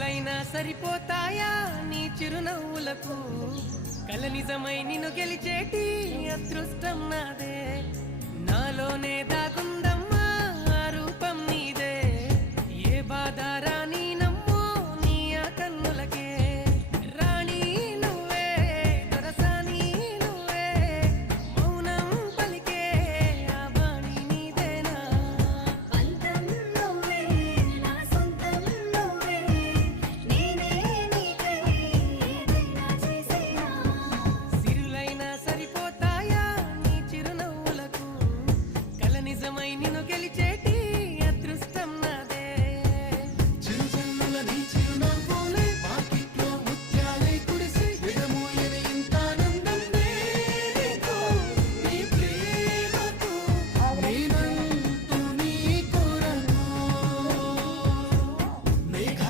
కోట్లైనా సరిపోతాయా నీ చిరునవ్వులకు కల నిజమై నిన్ను గెలిచేటి అదృష్టం నాదే నాలోనే దాగు